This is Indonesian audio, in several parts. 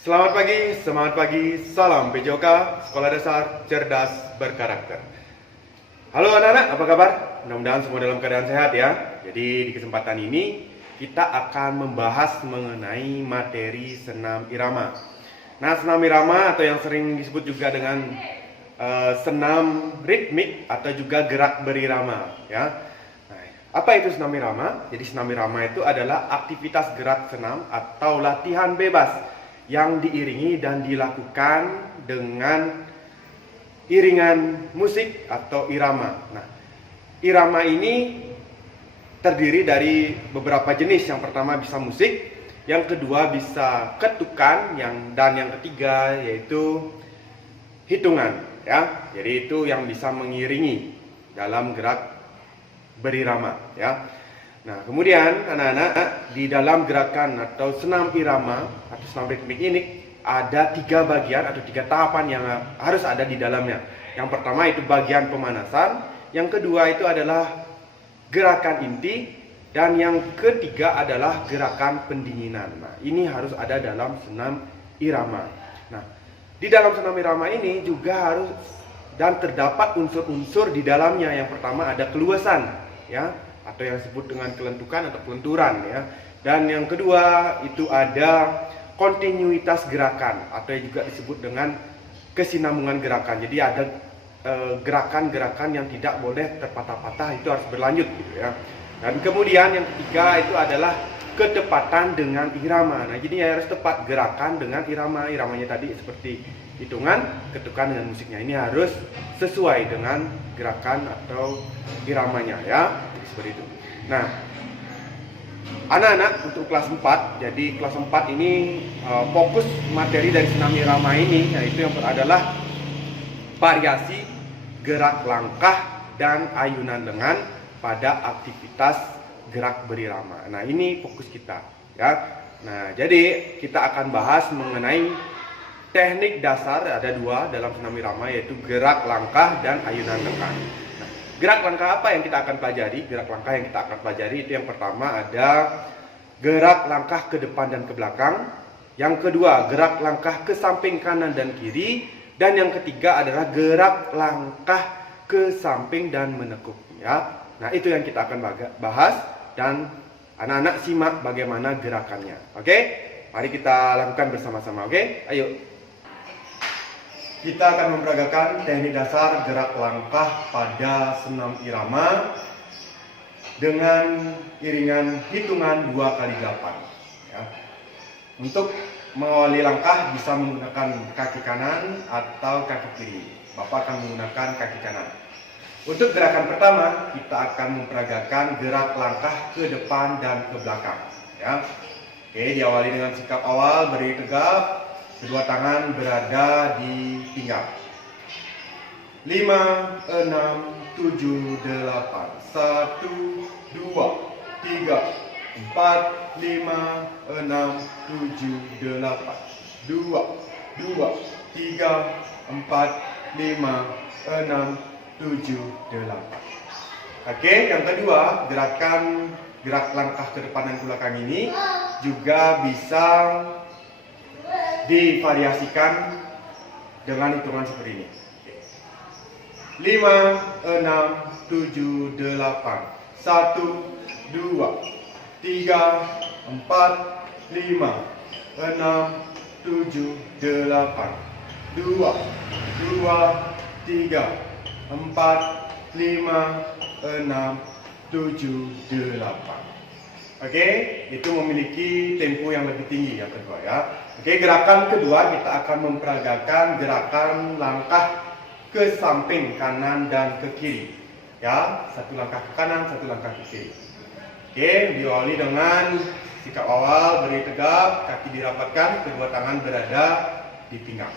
Selamat pagi, salam PJOK, Sekolah Dasar Cerdas Berkarakter. Halo anak-anak, apa kabar? Mudah-mudahan semua dalam keadaan sehat ya. Jadi di kesempatan ini kita akan membahas mengenai materi senam irama. Nah, senam irama atau yang sering disebut juga dengan senam ritmik atau juga gerak berirama ya. Nah, apa itu senam irama? Jadi senam irama itu adalah aktivitas gerak senam atau latihan bebas yang diiringi dan dilakukan dengan iringan musik atau irama. Nah, irama ini terdiri dari beberapa jenis. Yang pertama bisa musik, yang kedua bisa ketukan, dan yang ketiga yaitu hitungan ya. Jadi itu yang bisa mengiringi dalam gerak berirama ya. Nah, kemudian anak-anak, di dalam gerakan atau senam irama atau senam ritmik ini ada 3 bagian atau 3 tahapan yang harus ada di dalamnya. Yang pertama itu bagian pemanasan, yang kedua itu adalah gerakan inti, dan yang ketiga adalah gerakan pendinginan. Nah, ini harus ada dalam senam irama. Nah, di dalam senam irama ini juga harus dan terdapat unsur-unsur di dalamnya. Yang pertama ada keluasan ya, atau yang disebut dengan kelentukan atau kelenturan ya. Dan yang kedua itu ada kontinuitas gerakan atau yang juga disebut dengan kesinambungan gerakan. Jadi ada gerakan-gerakan yang tidak boleh terpatah-patah, itu harus berlanjut gitu ya. Dan kemudian yang ketiga itu adalah ketepatan dengan irama. Nah, jadi harus tepat gerakan dengan irama. Iramanya tadi seperti hitungan, ketukan dengan musiknya. Ini harus sesuai dengan gerakan atau iramanya ya. Seperti itu. Nah, anak-anak untuk kelas 4, jadi kelas 4 ini fokus materi dari senam irama ini yaitu yang adalah variasi gerak langkah dan ayunan lengan pada aktivitas gerak berirama. Nah, ini fokus kita ya. Nah, jadi kita akan bahas mengenai teknik dasar, ada 2 dalam senam irama yaitu gerak langkah dan ayunan lengan. Gerak langkah apa yang kita akan pelajari? Gerak langkah yang kita akan pelajari itu yang pertama ada gerak langkah ke depan dan ke belakang. Yang kedua, gerak langkah ke samping kanan dan kiri. Dan yang ketiga adalah gerak langkah ke samping dan menekuk ya. Nah, itu yang kita akan bahas dan anak-anak simak bagaimana gerakannya. Oke? Mari kita lakukan bersama-sama, oke? Ayo. Kita akan memperagakan teknik dasar gerak langkah pada senam irama dengan iringan hitungan 2 kali 8 ya. Untuk mengawali langkah bisa menggunakan kaki kanan atau kaki kiri. Bapak akan menggunakan kaki kanan. Untuk gerakan pertama kita akan memperagakan gerak langkah ke depan dan ke belakang ya. Oke, diawali dengan sikap awal berdiri tegap. Kedua tangan berada di pinggang. 5, 6, 7, 8. 1, 2, 3, 4, 5, 6, 7, 8. 2, 3, 4, 5, 6, 7, 8. Oke, yang kedua, gerak langkah ke depan dan ke belakang ini juga bisa divariasikan dengan hitungan seperti ini. 5, 6, 7, 8. 1, 2, 3, 4, 5, 6, 7, 8. 2, 3, 4, 5, 6, 7, 8. Oke, itu memiliki tempo yang lebih tinggi yang kedua ya. Oke, gerakan kedua kita akan memperagakan gerakan langkah ke samping kanan dan ke kiri. Ya, 1 langkah ke kanan, 1 langkah ke kiri. Oke, diawali dengan sikap awal berdiri tegap, kaki dirapatkan, kedua tangan berada di pinggang.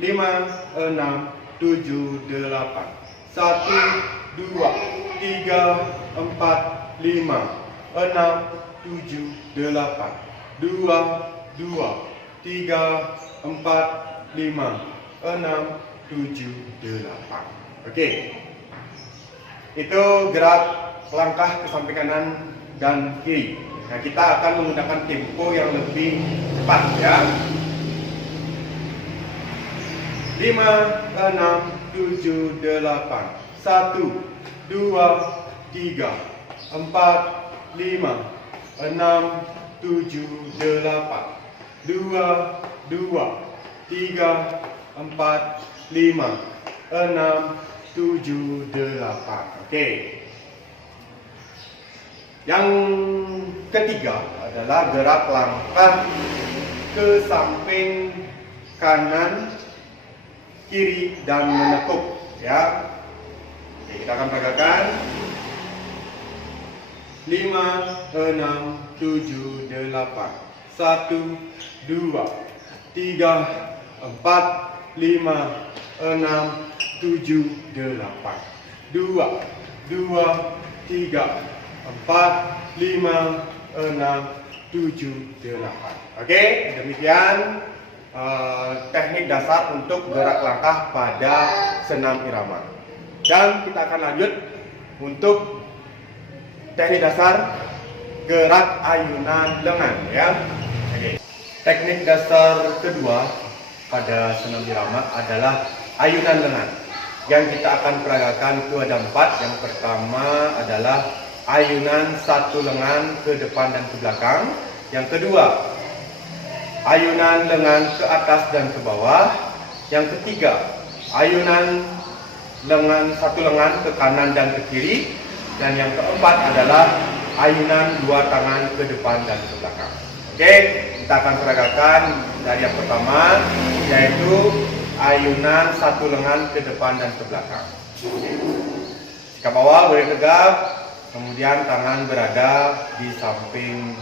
5, 6, 7, 8. 1, 2, 3, 4, 5, 6, 7, 8. 2, 3, 4, 5, 6, 7, 8. Oke. Itu gerak langkah ke samping kanan dan kiri. Nah, kita akan menggunakan tempo yang lebih cepat ya. 6, 7, 8. 1, 2, 3, 4, 5, 6, 7, 8. 2, 2, 3, 4, 5, 6, 7, 8. Oke. Yang ketiga adalah gerak langkah ke samping kanan, kiri, dan menekuk, ya. Oke, kita akan peragakan 5, 6, 7, 8. 1, 2, 3, 4, 5, 6, 7, 8. 2, 2, 3, 4, 5, 6, 7, 8. Oke, demikian teknik dasar untuk gerak langkah pada senam irama. Dan kita akan lanjut untuk teknik dasar gerak ayunan lengan, ya. Oke. Teknik dasar kedua pada senam irama adalah ayunan lengan yang kita akan peragakan itu ada 4. Yang pertama adalah ayunan satu lengan ke depan dan ke belakang. Yang kedua, ayunan lengan ke atas dan ke bawah. Yang ketiga, ayunan satu lengan ke kanan dan ke kiri. Dan yang keempat adalah ayunan dua tangan ke depan dan ke belakang. Oke, kita akan peragakan dari yang pertama, yaitu ayunan satu lengan ke depan dan ke belakang. Sikap awal boleh tegap, kemudian tangan berada di samping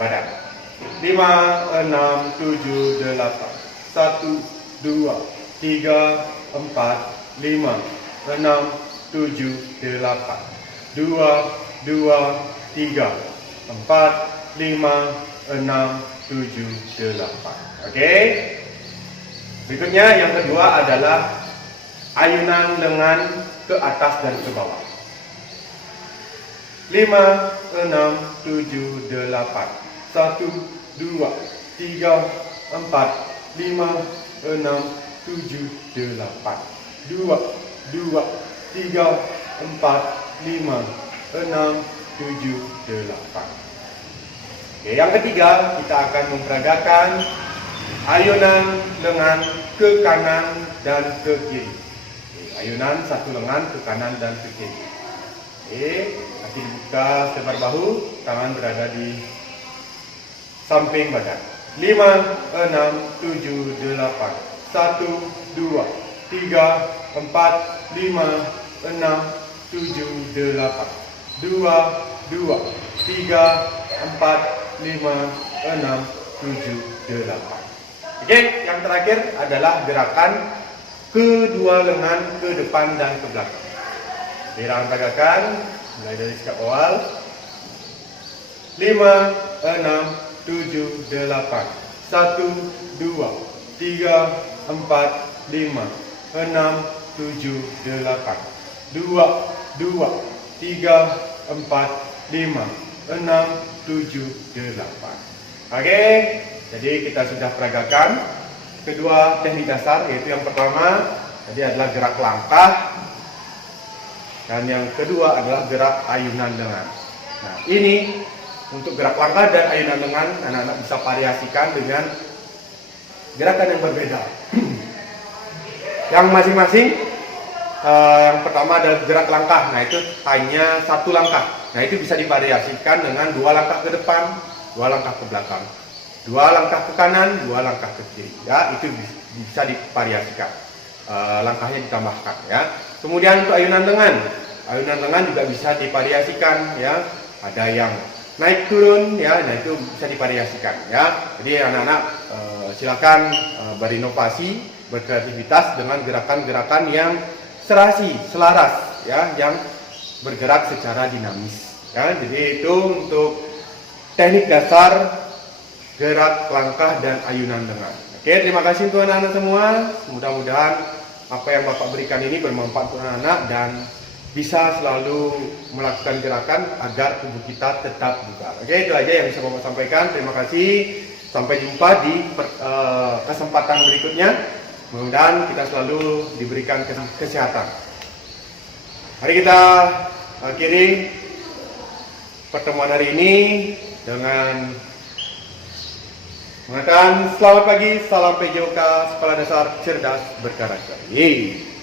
badan. 5, 6, 7, 8. 1, 2, 3, 4, 5, 6, 7, 8. 2, 2, 3, 4, 5, 6, 7, 8. Oke. Berikutnya yang kedua adalah ayunan lengan ke atas dan ke bawah. 5, 6, 7, 8. 1, 2, 3, 4, 5, 6, 7, 8. 2, 2, 3, 4, 5, 6, 7, 8. Oke, yang ketiga kita akan memperagakan ayunan lengan ke kanan dan ke kiri. Oke, ayunan satu lengan ke kanan dan ke kiri. Oke, kaki dibuka selebar bahu, tangan berada di samping badan. 5, 6, 7, 8. 1, 2, 3, 4, 5, 6, 7, 8. 2, 2, 3, 4, 5, 6, 7, 8. Oke, yang terakhir adalah gerakan kedua lengan ke depan dan ke belakang. Gerakan peragakan mulai dari sikap awal. 5, 6, 7, 8. 1, 2, 3, 4, 5, 6, 7, 8. 2, 2, 3, 4, 5, 6, 7, 8. Oke, jadi kita sudah peragakan kedua teknik dasar, yaitu yang pertama tadi adalah gerak langkah, dan yang kedua adalah gerak ayunan lengan. Nah, ini untuk gerak langkah dan ayunan lengan, anak-anak bisa variasikan dengan gerakan yang berbeda. Yang masing-masing, yang pertama adalah gerak langkah. Nah, itu hanya satu langkah. Nah, itu bisa divariasikan dengan 2 langkah ke depan, 2 langkah ke belakang, 2 langkah ke kanan, 2 langkah ke kiri. Ya, itu bisa divariasikan. Langkahnya ditambahkan, ya. Kemudian untuk ayunan lengan juga bisa divariasikan, ya. Ada yang naik turun, ya. Nah, itu bisa divariasikan, ya. Jadi anak-anak silakan berinovasi, berkreativitas dengan gerakan-gerakan yang serasi, selaras, ya, yang bergerak secara dinamis. Ya, jadi itu untuk teknik dasar gerak langkah dan ayunan lengan. Oke, terima kasih untuk anak-anak semua. Mudah-mudahan apa yang Bapak berikan ini bermanfaat untuk anak-anak dan bisa selalu melakukan gerakan agar tubuh kita tetap bugar. Oke, itu aja yang bisa Bapak sampaikan. Terima kasih. Sampai jumpa di kesempatan berikutnya. Mudah-mudahan kita selalu diberikan kesehatan. Mari kita akhiri pertemuan hari ini dengan mengatakan selamat pagi, salam PJOK Sekolah Dasar Cerdas Berkarakter. Yeay.